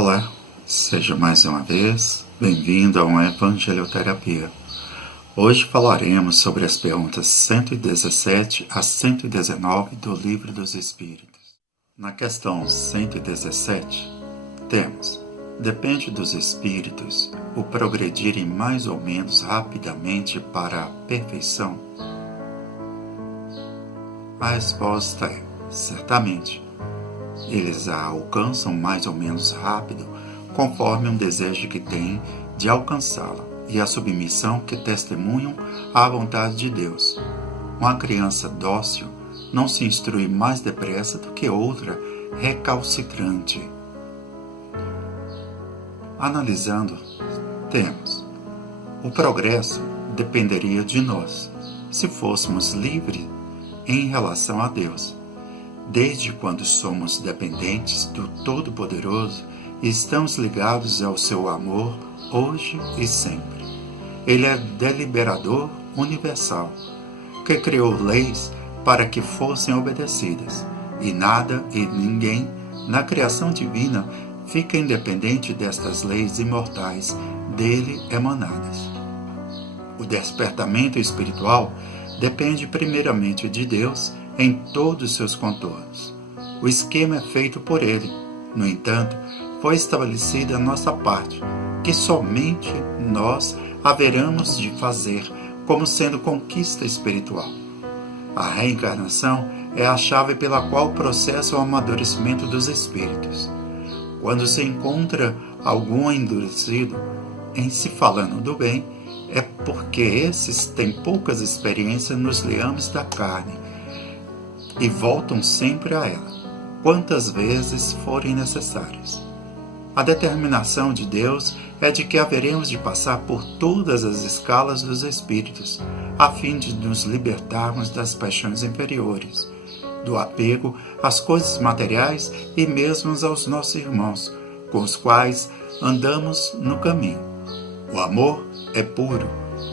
Olá, seja mais uma vez bem-vindo a uma Evangelioterapia. Hoje falaremos sobre as perguntas 117 a 119 do Livro dos Espíritos. Na questão 117, temos: depende dos espíritos o progredirem mais ou menos rapidamente para a perfeição? A resposta é: certamente. Eles a alcançam mais ou menos rápido, conforme um desejo que têm de alcançá-la e a submissão que testemunham à vontade de Deus. Uma criança dócil não se instrui mais depressa do que outra recalcitrante. Analisando, temos: o progresso dependeria de nós, se fôssemos livres em relação a Deus. Desde quando somos dependentes do Todo-Poderoso e estamos ligados ao seu amor hoje e sempre. Ele é deliberador universal, que criou leis para que fossem obedecidas, e nada e ninguém na criação divina fica independente destas leis imortais dele emanadas. O despertamento espiritual depende primeiramente de Deus em todos os seus contornos. O esquema é feito por ele. No entanto, foi estabelecida a nossa parte, que somente nós haveremos de fazer como sendo conquista espiritual. A reencarnação é a chave pela qual processa o amadurecimento dos espíritos. Quando se encontra algum endurecido em se falando do bem, é porque esses têm poucas experiências nos liames da carne e voltam sempre a ela, quantas vezes forem necessárias. A determinação de Deus é de que haveremos de passar por todas as escalas dos espíritos, a fim de nos libertarmos das paixões inferiores, do apego às coisas materiais e mesmo aos nossos irmãos, com os quais andamos no caminho. O amor é puro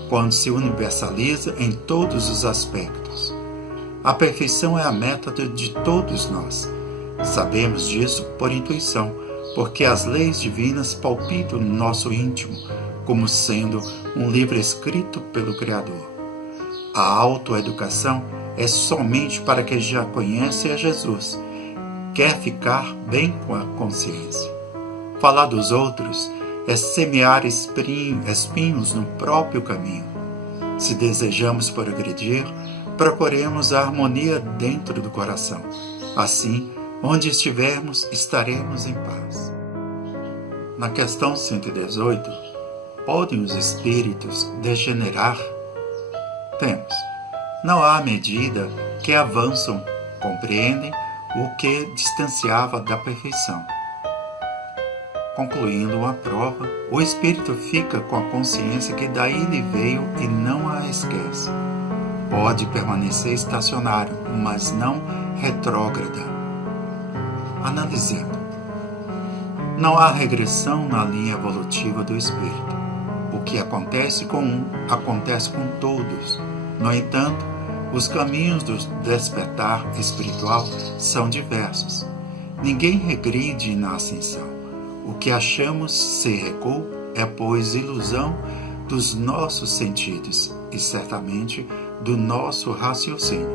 quando se universaliza em todos os aspectos. A perfeição é a meta de todos nós. Sabemos disso por intuição, porque as leis divinas palpitam no nosso íntimo, como sendo um livro escrito pelo Criador. A autoeducação é somente para quem já conhece a Jesus, quer ficar bem com a consciência. Falar dos outros é semear espinhos no próprio caminho. Se desejamos progredir, procuremos a harmonia dentro do coração. Assim, onde estivermos, estaremos em paz. Na questão 118, podem os espíritos degenerar? Temos: não há medida que avançam, compreendem o que distanciava da perfeição. Concluindo a prova, o espírito fica com a consciência que daí lhe veio e não a esquece. Pode permanecer estacionário, mas não retrógrada. Analisemos. Não há regressão na linha evolutiva do espírito. O que acontece com um, acontece com todos. No entanto, os caminhos do despertar espiritual são diversos. Ninguém regride na ascensão. O que achamos ser recuo é, pois, ilusão dos nossos sentidos e, certamente, do nosso raciocínio.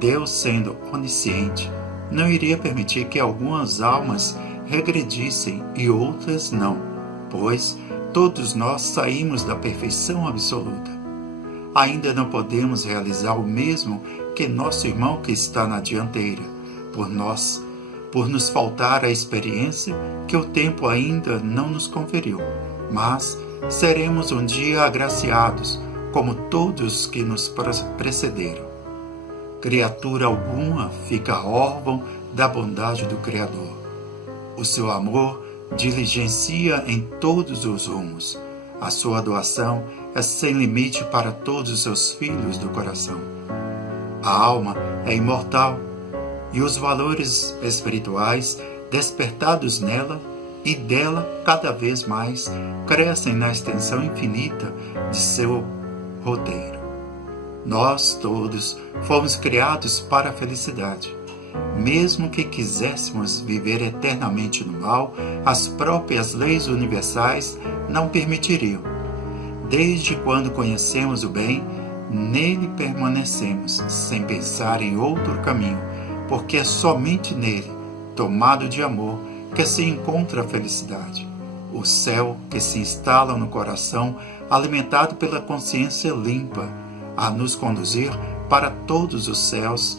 Deus, sendo onisciente, não iria permitir que algumas almas regredissem e outras não, pois todos nós saímos da perfeição absoluta. Ainda não podemos realizar o mesmo que nosso irmão que está na dianteira, por nos faltar a experiência que o tempo ainda não nos conferiu, mas seremos um dia agraciados, como todos que nos precederam. Criatura alguma fica órfã da bondade do Criador. O seu amor diligencia em todos os rumos. A sua doação é sem limite para todos os seus filhos do coração. A alma é imortal e os valores espirituais despertados nela e dela cada vez mais crescem na extensão infinita de seu roteiro. Nós todos fomos criados para a felicidade Mesmo que quiséssemos viver eternamente no mal, as próprias leis universais não permitiriam. Desde quando conhecemos o bem, nele permanecemos, sem pensar em outro caminho, porque é somente nele, tomado de amor, que se encontra a felicidade. O céu que se instala no coração, alimentado pela consciência limpa, a nos conduzir para todos os céus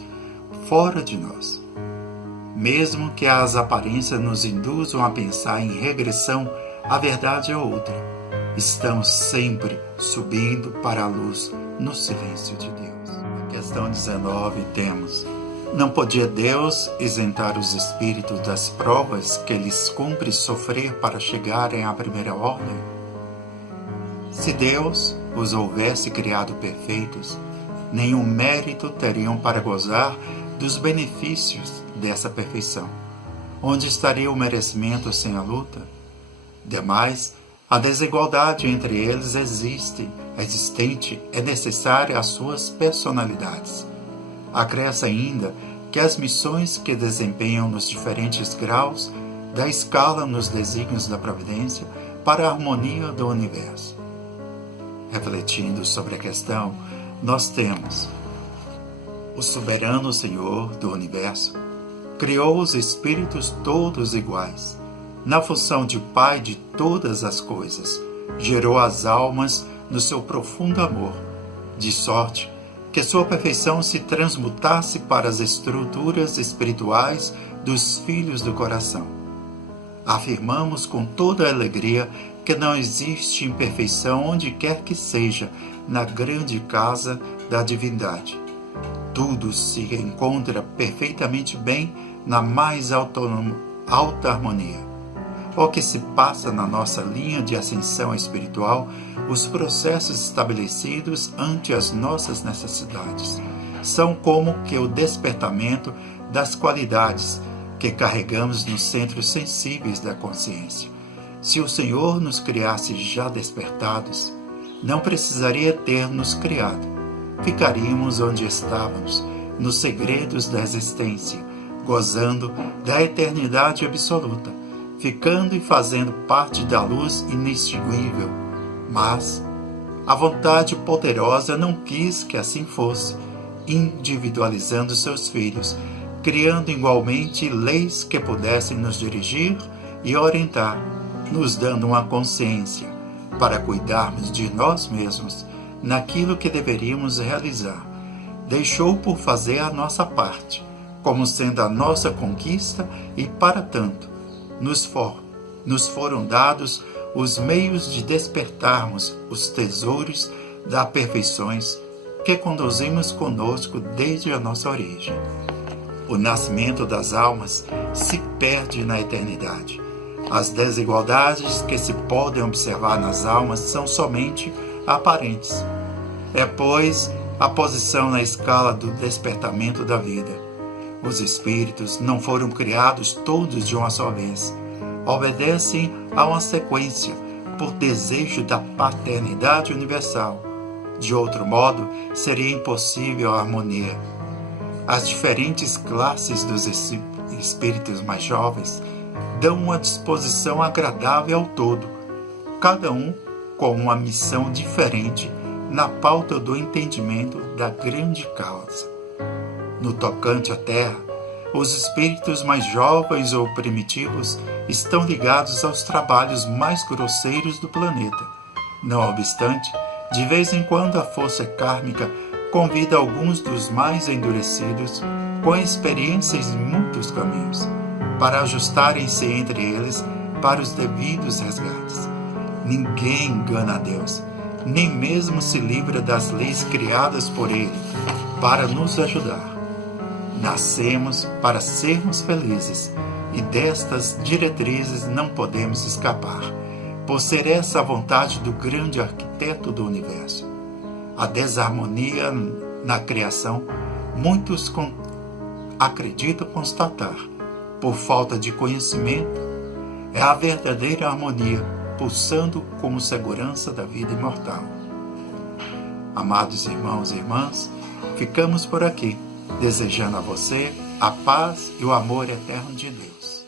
fora de nós. Mesmo que as aparências nos induzam a pensar em regressão, a verdade é outra. Estamos sempre subindo para a luz no silêncio de Deus. Na questão 19 temos: não podia Deus isentar os espíritos das provas que lhes cumpre sofrer para chegarem à primeira ordem? Se Deus os houvesse criado perfeitos, nenhum mérito teriam para gozar dos benefícios dessa perfeição. Onde estaria o merecimento sem a luta? Demais, a desigualdade entre eles existente é necessária às suas personalidades. Acresce ainda que as missões que desempenham nos diferentes graus da escala nos desígnios da providência para a harmonia do universo. Refletindo sobre a questão, nós temos: o soberano Senhor do universo criou os espíritos todos iguais, na função de Pai de todas as coisas, gerou as almas no seu profundo amor, de sorte que sua perfeição se transmutasse para as estruturas espirituais dos filhos do coração. Afirmamos com toda a alegria que não existe imperfeição onde quer que seja na grande casa da divindade. Tudo se encontra perfeitamente bem na mais alta harmonia. O que se passa na nossa linha de ascensão espiritual, os processos estabelecidos ante as nossas necessidades, são como que o despertamento das qualidades que carregamos nos centros sensíveis da consciência. Se o Senhor nos criasse já despertados, não precisaria ter nos criado. Ficaríamos onde estávamos, nos segredos da existência, gozando da eternidade absoluta, ficando e fazendo parte da luz inextinguível. Mas a vontade poderosa não quis que assim fosse, individualizando seus filhos, criando igualmente leis que pudessem nos dirigir e orientar, nos dando uma consciência para cuidarmos de nós mesmos naquilo que deveríamos realizar. Deixou por fazer a nossa parte, como sendo a nossa conquista, e para tanto nos foram dados os meios de despertarmos os tesouros das perfeições que conduzimos conosco desde a nossa origem. O nascimento das almas se perde na eternidade. As desigualdades que se podem observar nas almas são somente aparentes. É, pois, a posição na escala do despertamento da vida. Os espíritos não foram criados todos de uma só vez. Obedecem a uma sequência, por desejo da paternidade universal. De outro modo, seria impossível a harmonia. As diferentes classes dos espíritos mais jovens dão uma disposição agradável ao todo, cada um com uma missão diferente na pauta do entendimento da grande causa. No tocante à Terra, os espíritos mais jovens ou primitivos estão ligados aos trabalhos mais grosseiros do planeta. Não obstante, de vez em quando a força kármica convida alguns dos mais endurecidos, com experiências em muitos caminhos, para ajustarem-se entre eles para os devidos resgates. Ninguém engana a Deus, nem mesmo se livra das leis criadas por Ele para nos ajudar. Nascemos para sermos felizes, e destas diretrizes não podemos escapar, por ser essa a vontade do grande arquiteto do universo. A desarmonia na criação, muitos acreditam constatar, por falta de conhecimento, é a verdadeira harmonia pulsando como segurança da vida imortal. Amados irmãos e irmãs, ficamos por aqui, desejando a você a paz e o amor eterno de Deus.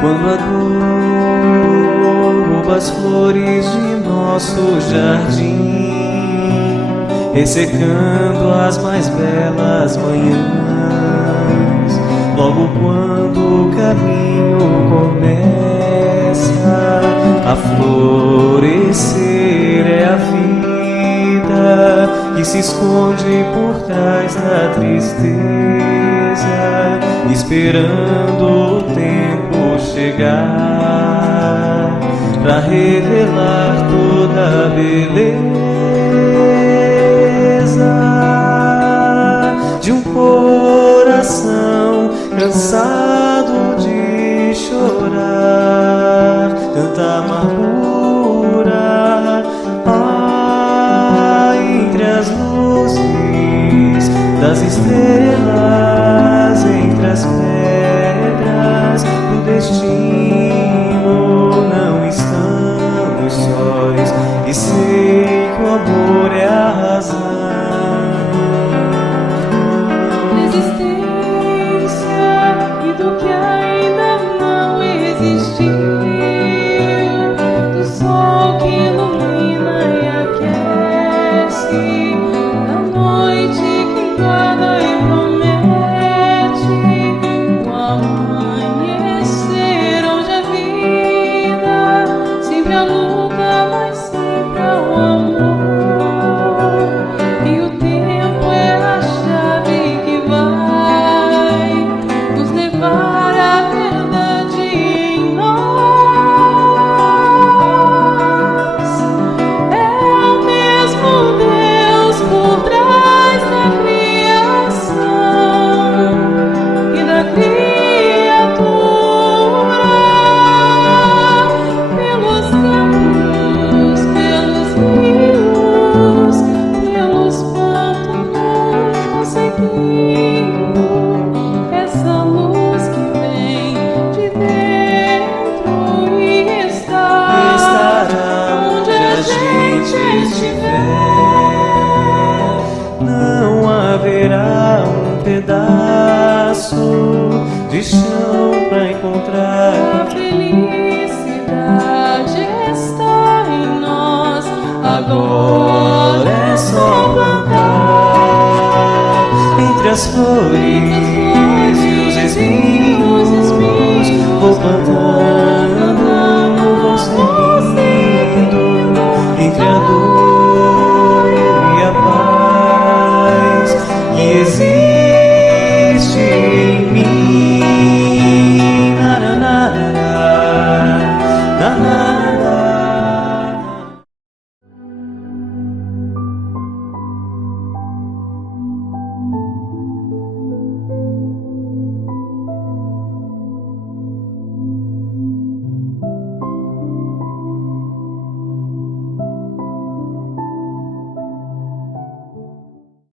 Quando a dor rouba as flores de nosso jardim, ressecando as mais belas manhãs, logo quando o caminho começa a florescer, é a vida que se esconde por trás da tristeza, esperando o tempo chegar pra revelar toda a beleza de um coração cansado de chorar, tanta amargura há entre as luzes das estrelas, entre as pedras do destino. Não estamos sós e sei que o amor é a razão. Existência e do que ainda não existiu, do sol que ilumina e aquece, da noite que engana e promete, o amanhecer onde a vida sempre a luta, mas sempre ao amor, e o tempo é a chave que vai nos levar à verdade em nós. É o mesmo Deus por trás da criação e da criatura, pelos campos, pelos rios, pelos pântanos, vou seguindo essa luz que vem de dentro e estará onde a gente estiver. Não haverá um pedaço de chão pra encontrar. A felicidade está em nós. Agora é só plantar entre as flores e os espinhos.